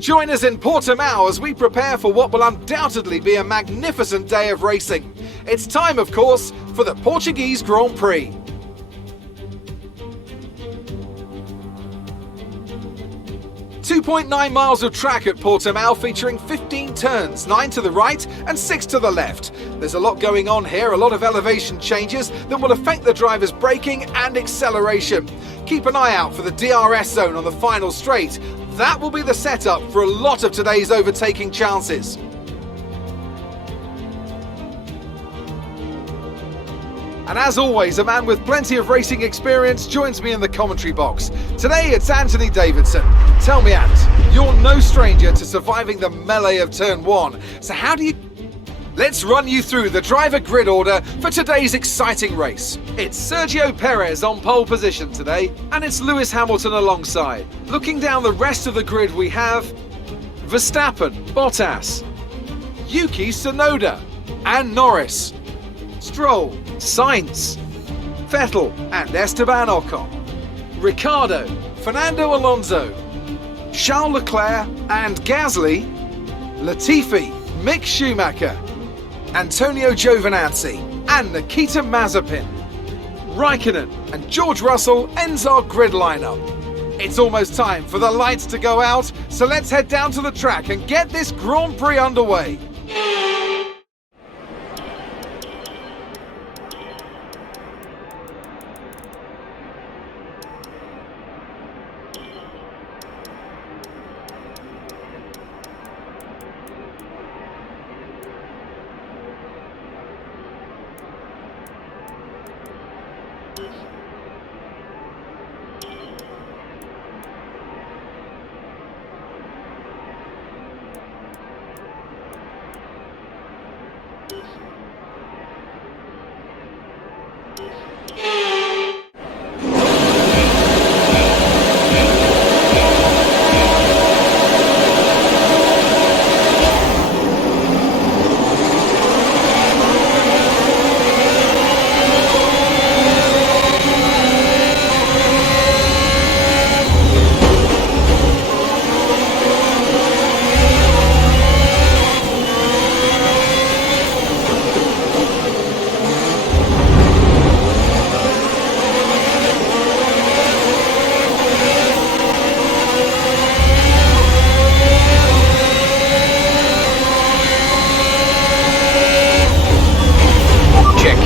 join us in Portimao as we prepare for what will undoubtedly be a magnificent day of racing. It's time, of course, for the Portuguese Grand Prix. .9 miles of track at Portimao featuring 15 turns, 9 to the right and 6 to the left. There's a lot going on here, a lot of elevation changes that will affect the driver's braking and acceleration. Keep an eye out for the DRS zone on the final straight. That will be the setup for a lot of today's overtaking chances. And as always, a man with plenty of racing experience joins me in the commentary box. Today it's Anthony Davidson. Tell me, Ant, you're no stranger to surviving the melee of turn 1. So how do you... Let's run you through the driver grid order for today's exciting race. It's Sergio Perez on pole position today, and it's Lewis Hamilton alongside. Looking down the rest of the grid we have Verstappen, Bottas, Yuki Tsunoda, and Norris, Stroll, Sainz, Vettel and Esteban Ocon, Ricciardo, Fernando Alonso, Charles Leclerc and Gasly, Latifi, Mick Schumacher, Antonio Giovinazzi and Nikita Mazepin. Raikkonen and George Russell ends our grid lineup. It's almost time for the lights to go out, so let's head down to the track and get this Grand Prix underway.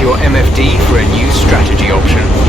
Your MFD for a new strategy option.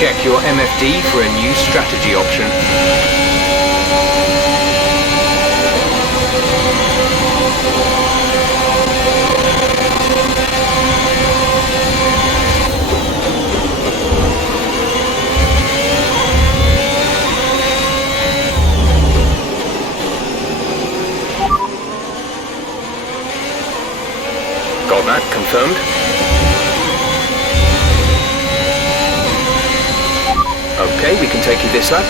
Check your MFD for a new strategy option. Got that confirmed. Okay, we can take you this lap.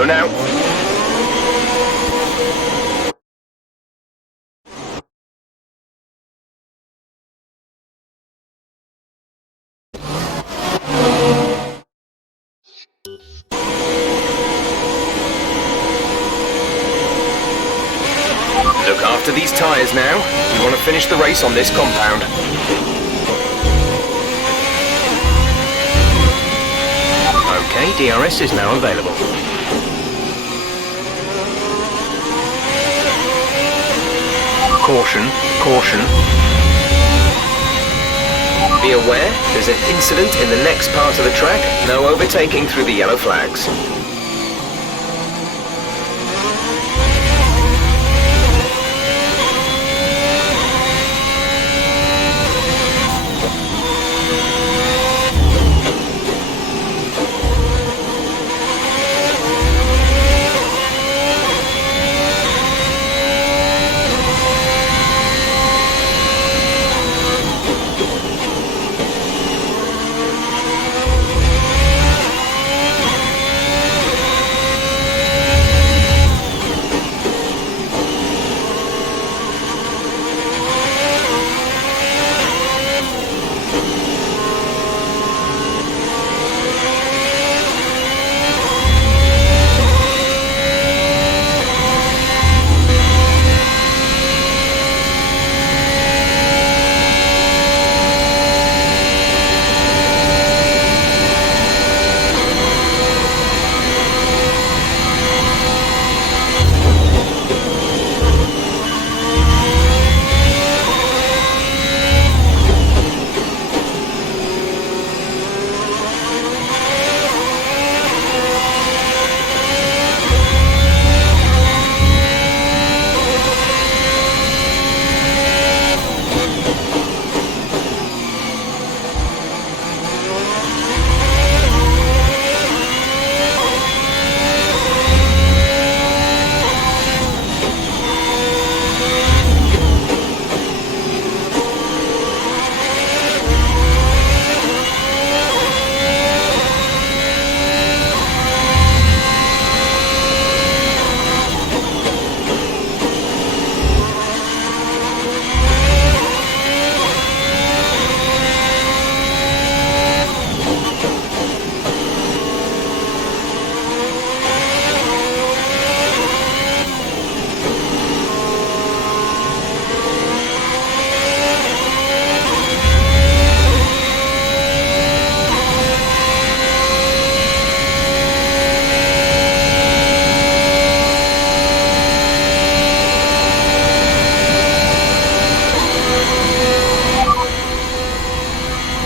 Go now. Look after these tyres now. We want to finish the race on this compound. Okay, DRS is now available. Caution, caution. Be aware, there's an incident in the next part of the track. No overtaking through the yellow flags.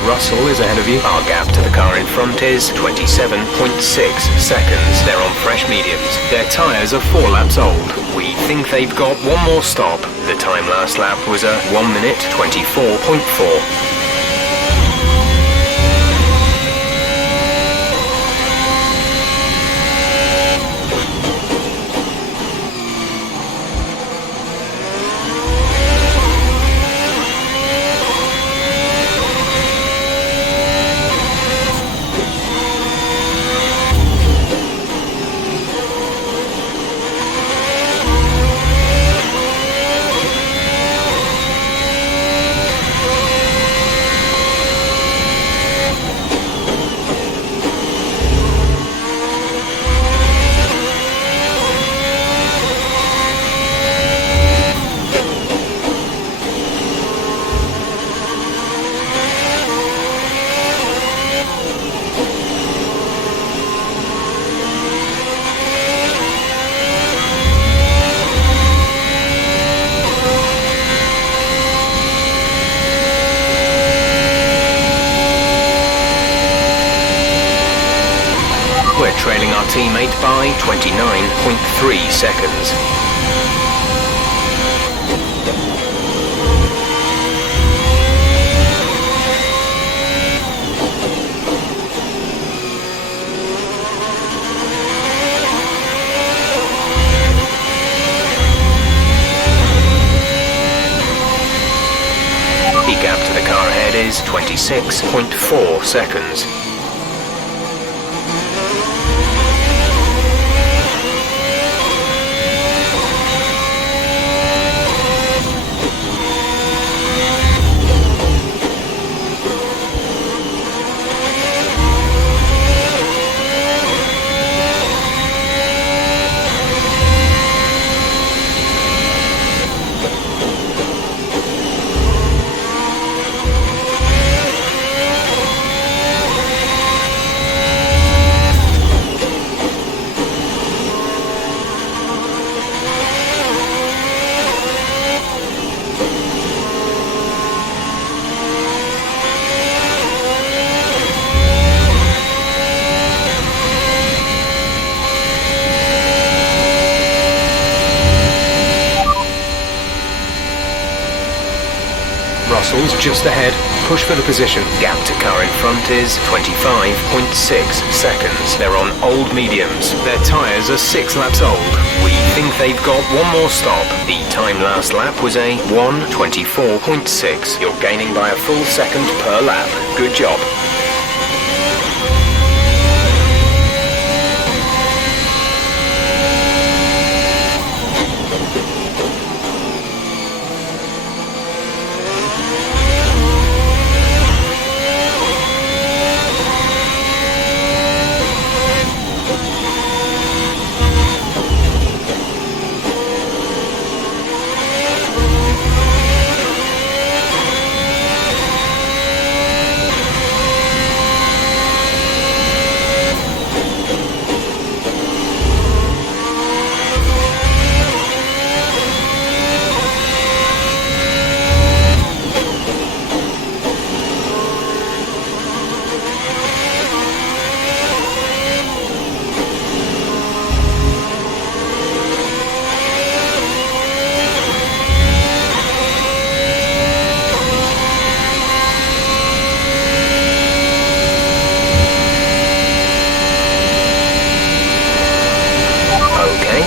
Russell is ahead of you. Our gap to the car in front is 27.6 seconds. They're on fresh mediums. Their tyres are 4 laps old. We think they've got one more stop. The time last lap was a 1 minute 24.4. We're trailing our teammate by 29.3 seconds. The gap to the car ahead is 26.4 seconds. Russell's just ahead. Push for the position. Gap to car in front is 25.6 seconds. They're on old mediums. Their tyres are 6 laps old. We think they've got one more stop. The time last lap was a 1:24.6. You're gaining by a full second per lap. Good job.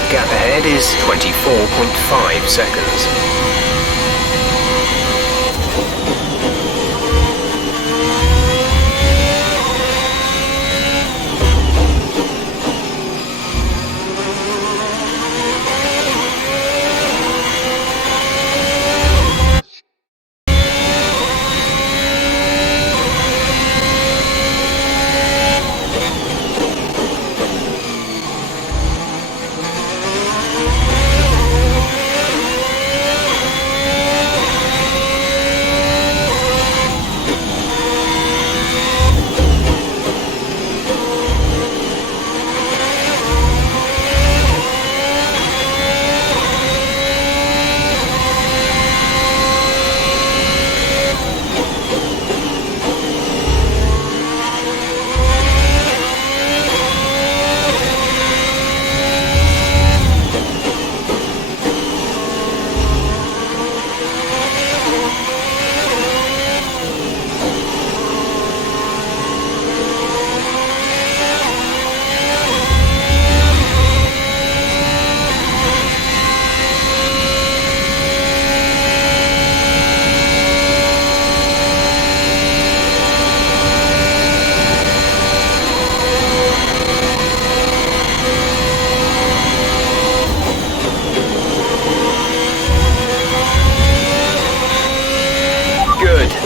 Gap ahead is 24.5 seconds.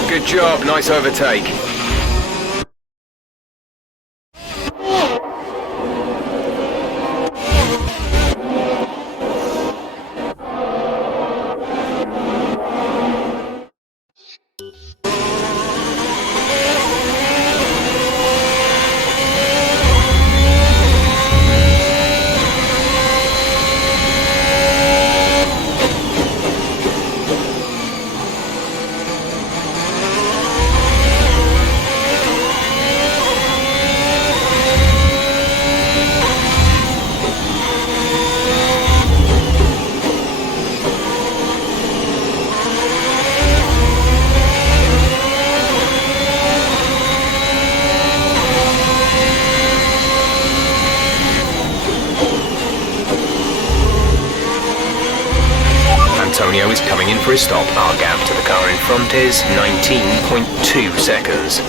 Good job, nice overtake. Antonio is coming in for his stop. Our gap to the car in front is 19.2 seconds.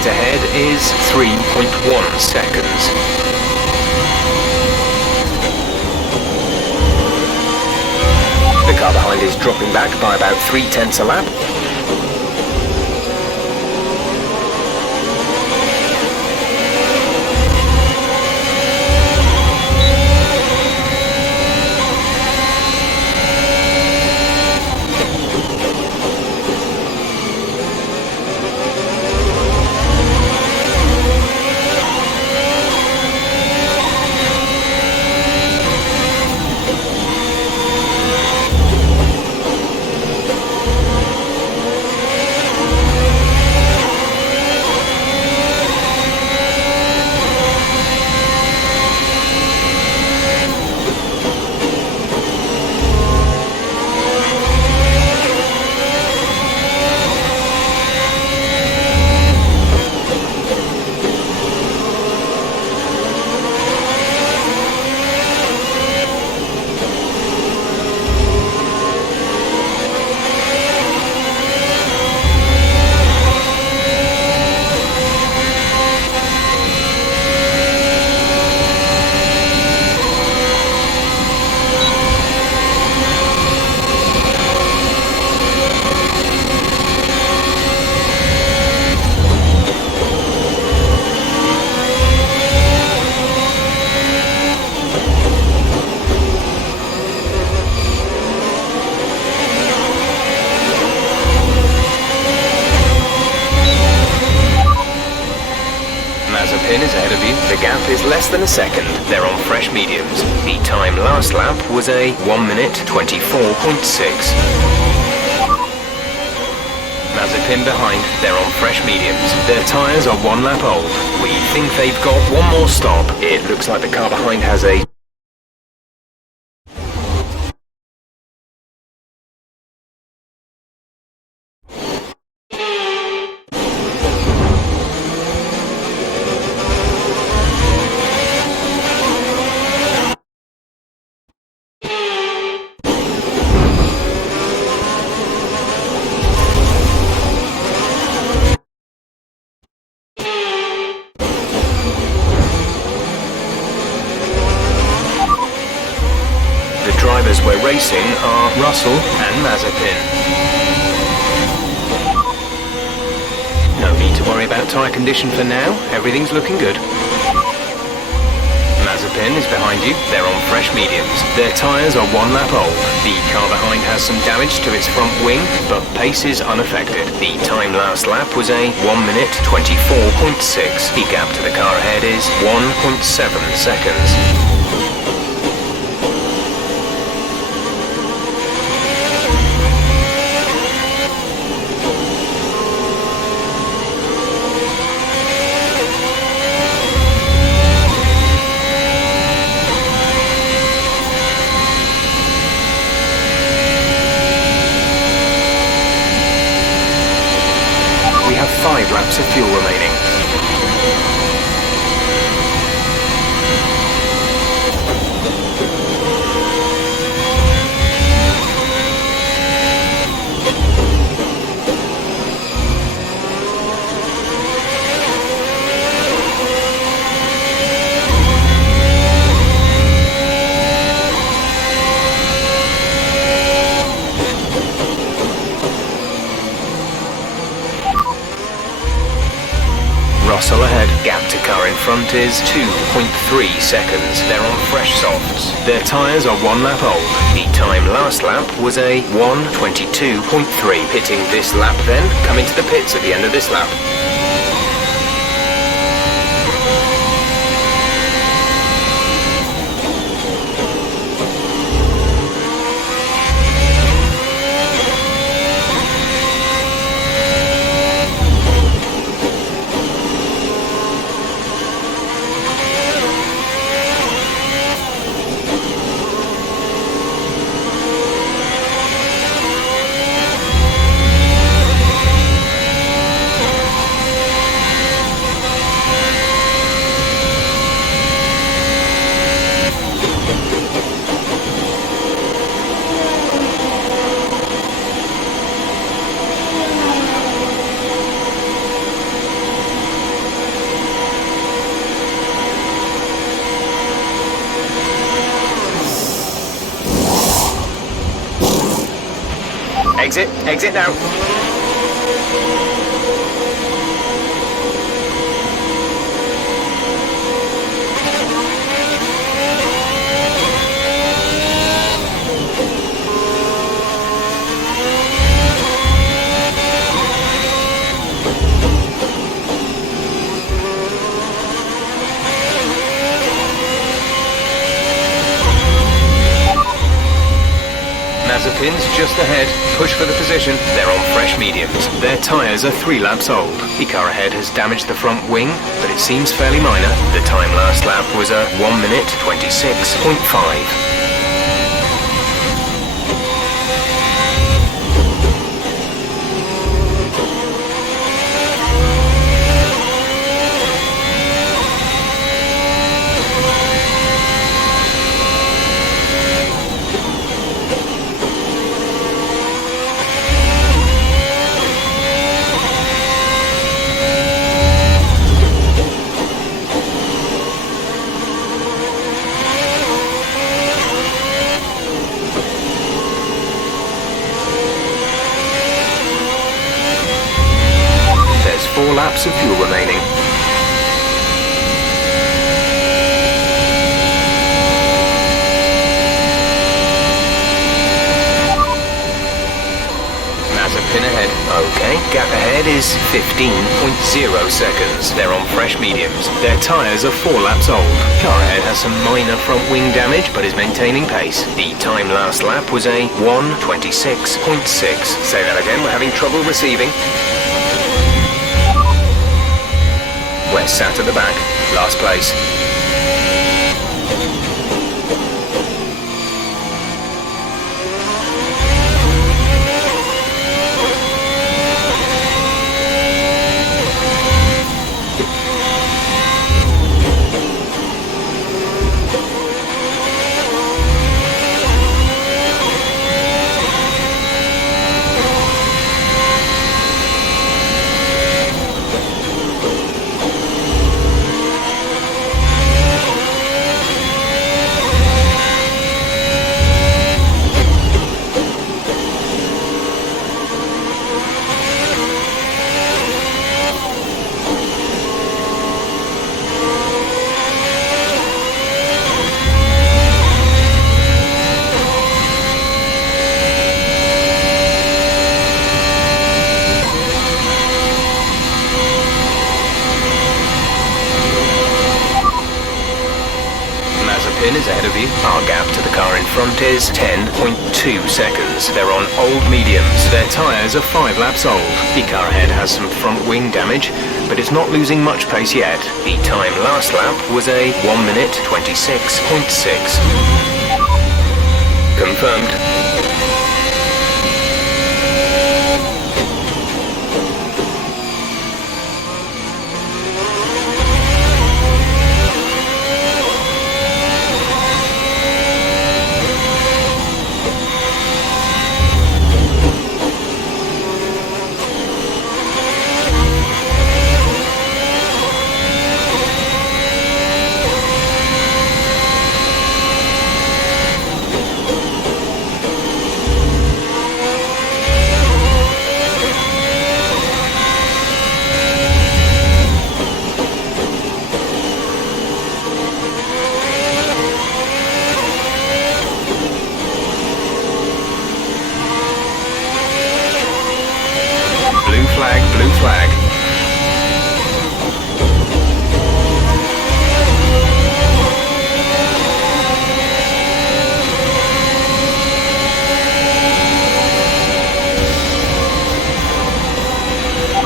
Straight ahead is 3.1 seconds. The car behind is dropping back by about 0.3 a lap. Is ahead of you. The gap is less than a second. They're on fresh mediums. The time last lap was a 1 minute 24.6. Mazepin behind. They're on fresh mediums. Their tyres are 1 lap old. We think they've got one more stop. It looks like the car behind has a drivers we're racing are Russell and Mazepin. No need to worry about tyre condition for now, everything's looking good. Mazepin is behind you, they're on fresh mediums. Their tyres are 1 lap old. The car behind has some damage to its front wing, but pace is unaffected. The time last lap was a 1 minute 24.6. The gap to the car ahead is 1.7 seconds. We have 5 laps of fuel remaining. Russell ahead. Gap to car in front is 2.3 seconds. They're on fresh softs. Their tyres are 1 lap old. The time last lap was a 1:22.3. Pitting this lap then, coming to the pits at the end of this lap. Exit now. Mazepin's just ahead. Push for the position. They're on fresh mediums. Their tyres are 3 laps old. The car ahead has damaged the front wing, but it seems fairly minor. The time last lap was a 1 minute 26.5. There's 4 laps of fuel remaining. Mazepin ahead. Okay, gap ahead is 15.0 seconds. They're on fresh mediums. Their tyres are 4 laps old. Car ahead has some minor front wing damage, but is maintaining pace. The time last lap was a 1:26.6. Say that again, we're having trouble receiving. We're sat at the back, last place. Mazepin is ahead of you. Our gap to the car in front is 10.2 seconds. They're on old mediums. Their tyres are 5 laps old. The car ahead has some front wing damage, but it's not losing much pace yet. The time last lap was a 1 minute 26.6. Confirmed. Blue flag.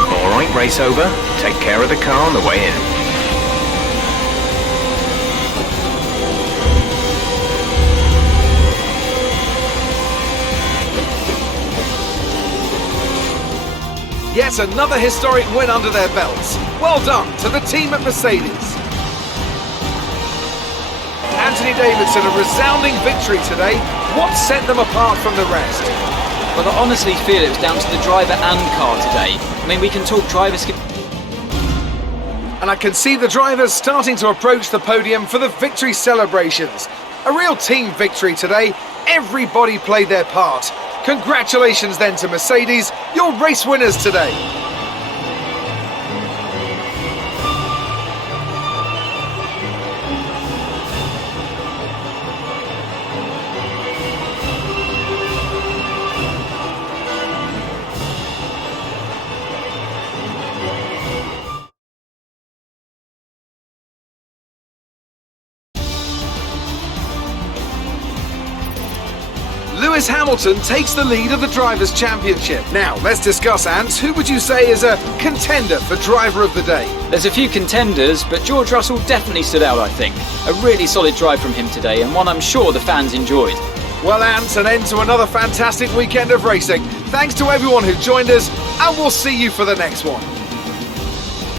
All right, race over. Take care of the car on the way in. Yet another historic win under their belts. Well done to the team at Mercedes. Anthony Davidson, a resounding victory today. What set them apart from the rest? Well, I honestly feel it was down to the driver and car today. I mean, we can talk drivers... And I can see the drivers starting to approach the podium for the victory celebrations. A real team victory today. Everybody played their part. Congratulations then to Mercedes, your race winners today. Lewis Hamilton takes the lead of the Drivers' Championship. Now, let's discuss, Ants. Who would you say is a contender for Driver of the Day? There's a few contenders, but George Russell definitely stood out, I think. A really solid drive from him today, and one I'm sure the fans enjoyed. Well, Ants, an end to another fantastic weekend of racing. Thanks to everyone who joined us, and we'll see you for the next one.